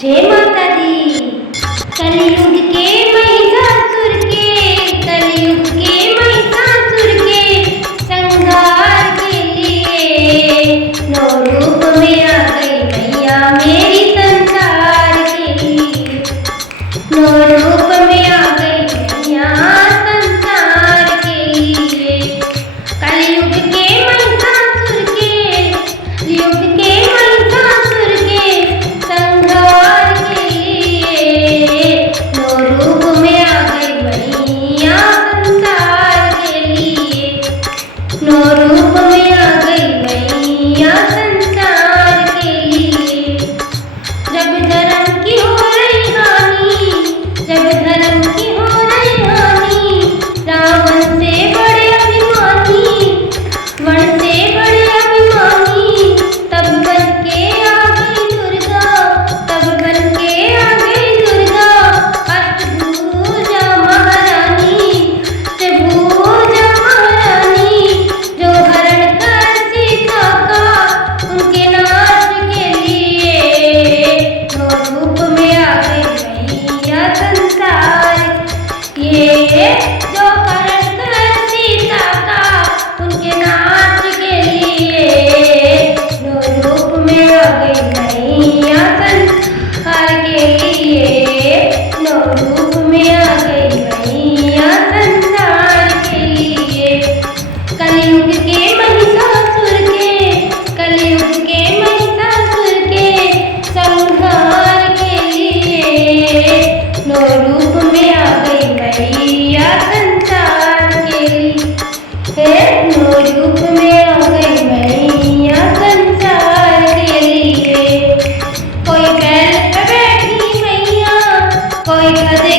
जय माता दी। कलयुग के महिषासुर के, कलयुग के महिषासुर के संहार के लिए नौ रूप में आ गई मैया मेरी संसार के लिए। नौ रूप में आ गई मैया संसार के लिए। कलयुग के महिषासुर के, युग के महिषासुर के संहार के लिए नौ रूप में आ गई मैया संसार के लिए। नौ रूप में आ गई मैया संसार के लिए। जब धर्म की हो रही हानि, जब धर्म की हो रही हानि, रावण से बड़े अभिमानी, वन से बड़े अभिमानी, तब बन के आ गई दुर्गा, तब बन के आ गई दुर्गा, अष्टभुजा महारानी, अष्टभुजा महारानी, जो हरण कर सीता का उनके नाश के लिए नौ रूप में आ गई मैया संसार। ये जो हरण कर सीता का उनके नाश के लिए नौ रूप में आ गई मैया संसार के लिए। नौ रूप में आ गई मैया संसार के लिए। कलयुग के महिषासुर के, कलयुग के महिषासुर के संहार के लिए नौ रूप में आ गई मैया संसार के लिए। नौ रूप में आ गई मैया संसार के लिए। कोई बैल पे बैठी मैया, कोई गधे